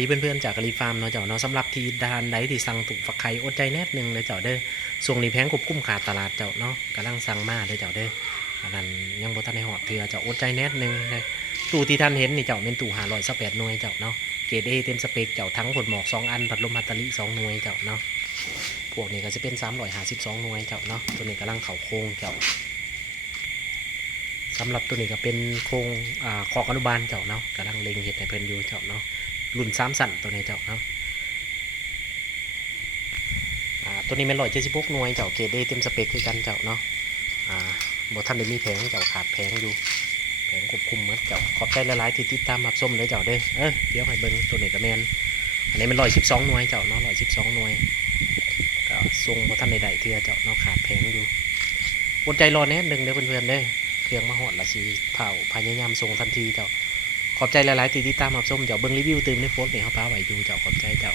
ดีเพื่อนๆจากกะลีฟาร์มเนาะเจ้าเนาะสำหรับที่ดานใดที่สั่งตุกฝักไข่อดใจแนบหนึ่งเลยเจ้าเด้อช่วงนี้แพงกบกุ้มขาดตลาดเจ้าเนาะกำลังสั่งมาเลยเจ้าเด้ออันนั้นยังบ่ทันได้หอดเถื่อเจ้าอดใจแนบหนึ่งเลยตู้ที่ท่านเห็นนี่เจ้าเป็นตู้528หน่วยเจ้าเนาะเกรด A เต็มสเปคเจ้าทั้งผลหมอก2อันพัดลมฮัตตาริ2หน่วยเจ้าเนาะพวกนี้ก็จะเป็น352หน่วยเจ้าเนาะตัวนี้กำลังเข่าโค้งเจ้าสำหรับตัวนี้ก็เป็นโครงคอกอนุบาลเจ้าเนาะกำลังเล็งเห็ดให้เพิ่นอยู่เจ้าเนาะรุ่น3สั่นตัวนี้เจ้าเนาะตัวนี้เป็น176หน่วยเจ้าเกรด A เต็มสเปคคือกันเจ้าเนาะบ่ทันได้มีแผงเจ้าขาดแผงอยู่แผงควบคุมเหมือนเจ้าขอบใจหลายๆที่ติดตามรับชมเลยเจ้าเด้อเดี๋ยวให้เบิ่งตัวนี้ก็แม่นอันนี้เป็น112หน่วยเจ้าเนาะ112หน่วยก็ทรงบ่ทันได้เทื่อเจ้าเนาะขาดแผงอยู่อดใจรอแน่นึงเด้อเพื่อนๆเด้อเครื่องมาฮอดละสิเผาพยายามส่งทันทีเจ้าขอบใจหลายๆที่ติดตามรับชมเจ้าเบิ่งรีวิวตื่มในโพสต์นี่เฮาพาไว้อยู่เจ้าขอบใจเจ้า